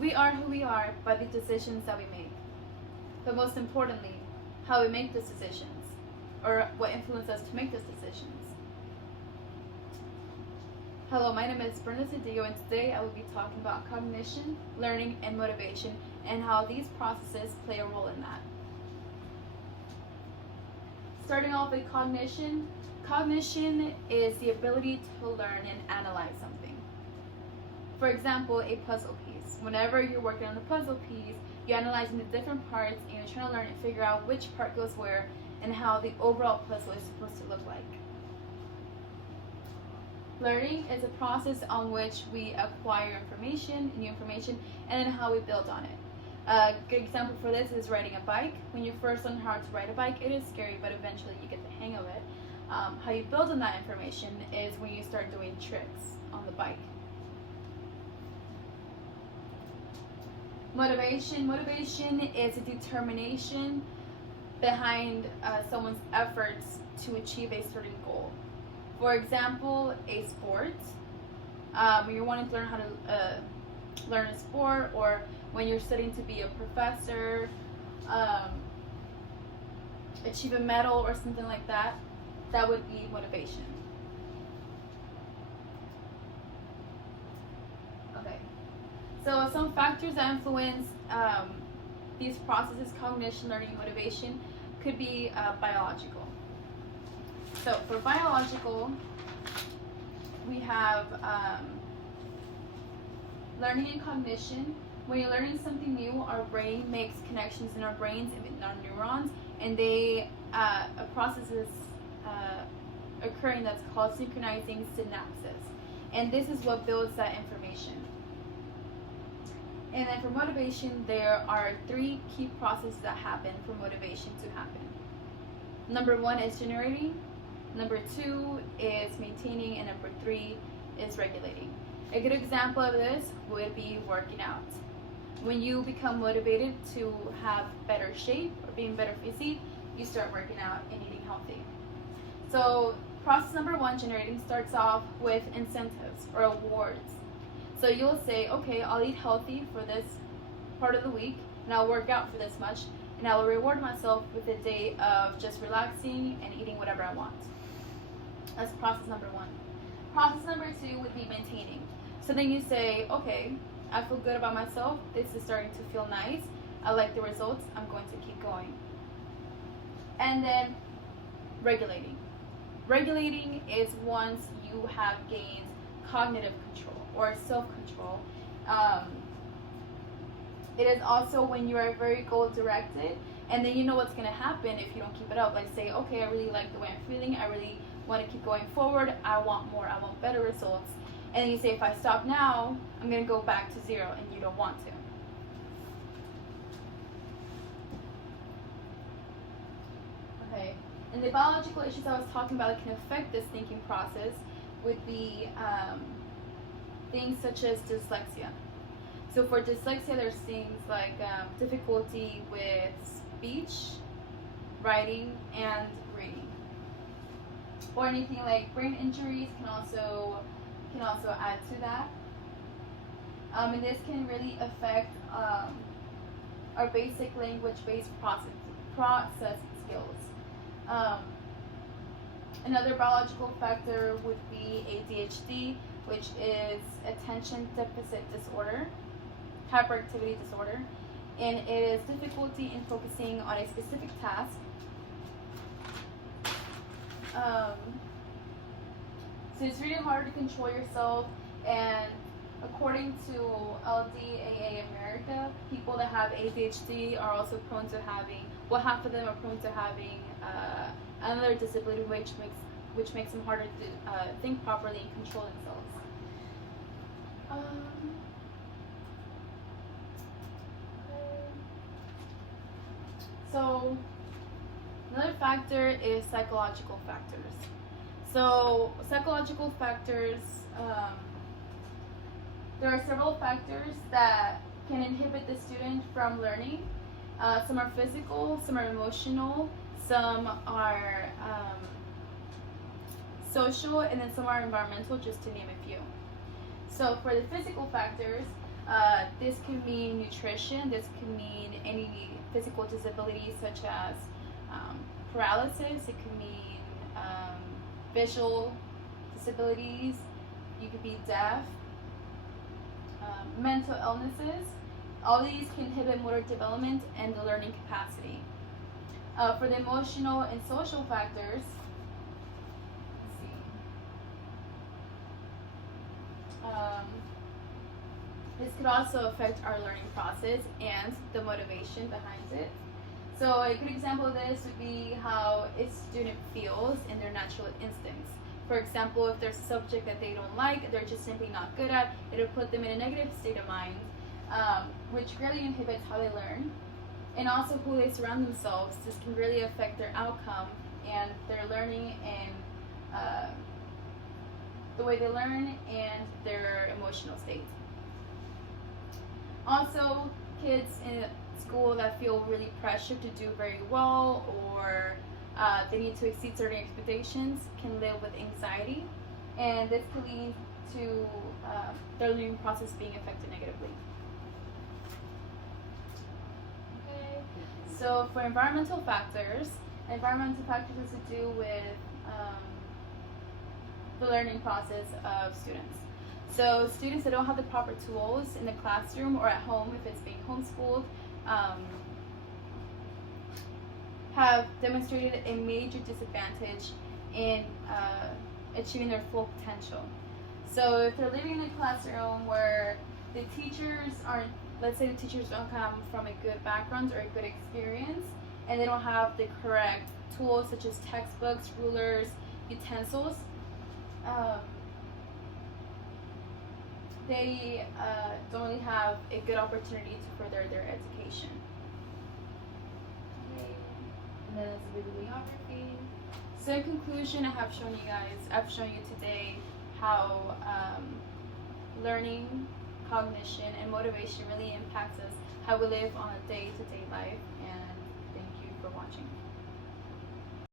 We are who we are by the decisions that we make. But most importantly, how we make those decisions, or what influences us to make those decisions. Hello, my name is Brenda Cedillo, and today I will be talking about cognition, learning, and motivation, and how these processes play a role in that. Starting off with cognition, cognition is the ability to learn and analyze something. For example, a puzzle piece. Whenever you're working on a puzzle piece, you're analyzing the different parts and you're trying to learn and figure out which part goes where and how the overall puzzle is supposed to look like. Learning is a process on which we acquire information, new information, and then how we build on it. A good example for this is riding a bike. When you first learn how to ride a bike, it is scary, but eventually you get the hang of it. How you build on that information is when you start doing tricks on the bike. Motivation is a determination behind someone's efforts to achieve a certain goal. For example, a sport. When you're wanting to learn how to learn a sport, or when you're studying to be a professor, achieve a medal or something like that, that would be motivation. Okay. So some factors that influence these processes, cognition, learning, and motivation, could be biological. So for biological, we have learning and cognition. When you're learning something new, our brain makes connections in our brains and in our neurons, and a process is occurring that's called synchronizing synapses. And this is what builds that information. And then for motivation, there are 3 key processes that happen for motivation to happen. Number 1 is generating, number 2 is maintaining, and number 3 is regulating. A good example of this would be working out. When you become motivated to have better shape or being better physique, you start working out and eating healthy. So process number 1, generating, starts off with incentives or awards. So you'll say, okay, I'll eat healthy for this part of the week, and I'll work out for this much, and I will reward myself with a day of just relaxing and eating whatever I want. That's process number 1. Process number 2 would be maintaining. So then you say, okay, I feel good about myself. This is starting to feel nice. I like the results. I'm going to keep going. And then regulating. Regulating is once you have gained cognitive control or self-control. It is also when you are very goal-directed, and then you know what's going to happen if you don't keep it up. Like say, okay, I really like the way I'm feeling. I really want to keep going forward. I want more. I want better results. And then you say, if I stop now, I'm going to go back to 0, and you don't want to. Okay. And the biological issues I was talking about that can affect this thinking process would be things such as dyslexia. So for dyslexia, there's things like difficulty with speech, writing, and reading. Or anything like brain injuries can also add to that. And this can really affect our basic language-based process skills. Another biological factor would be ADHD, which is attention deficit disorder, hyperactivity disorder, and it is difficulty in focusing on a specific task. So it's really hard to control yourself, and according to LDAA America, people that have ADHD are also prone to having, well, half of them are prone to having another disability which makes them harder to think properly and control themselves. So another factor is psychological factors. So psychological factors, there are several factors that can inhibit the student from learning. Some are physical, some are emotional, some are social, and then some are environmental, just to name a few. So for the physical factors, This can mean nutrition. This can mean any physical disabilities such as paralysis. It could mean visual disabilities. You could be deaf. Mental illnesses. All these can inhibit motor development and the learning capacity. For the emotional and social factors, let's see. This could also affect our learning process and the motivation behind it. So a good example of this would be how a student feels in their natural instincts. For example, if there's a subject that they don't like, they're just simply not good at, it'll put them in a negative state of mind, which greatly inhibits how they learn. And also who they surround themselves. This can really affect their outcome and their learning and the way they learn and their emotional state. Also, kids in school that feel really pressured to do very well or they need to exceed certain expectations can live with anxiety, and this can lead to their learning process being affected negatively. Okay, so for environmental factors has to do with the learning process of students. So students that don't have the proper tools in the classroom or at home, if it's being homeschooled, have demonstrated a major disadvantage in achieving their full potential. So if they're living in a classroom where the teachers aren't, let's say the teachers don't come from a good background or a good experience, and they don't have the correct tools such as textbooks, rulers, utensils, they don't really have a good opportunity to further their education. Okay. And then it's bibliography. So in conclusion, I've shown you today how learning, cognition, and motivation really impacts us, how we live on a day-to-day life, and thank you for watching.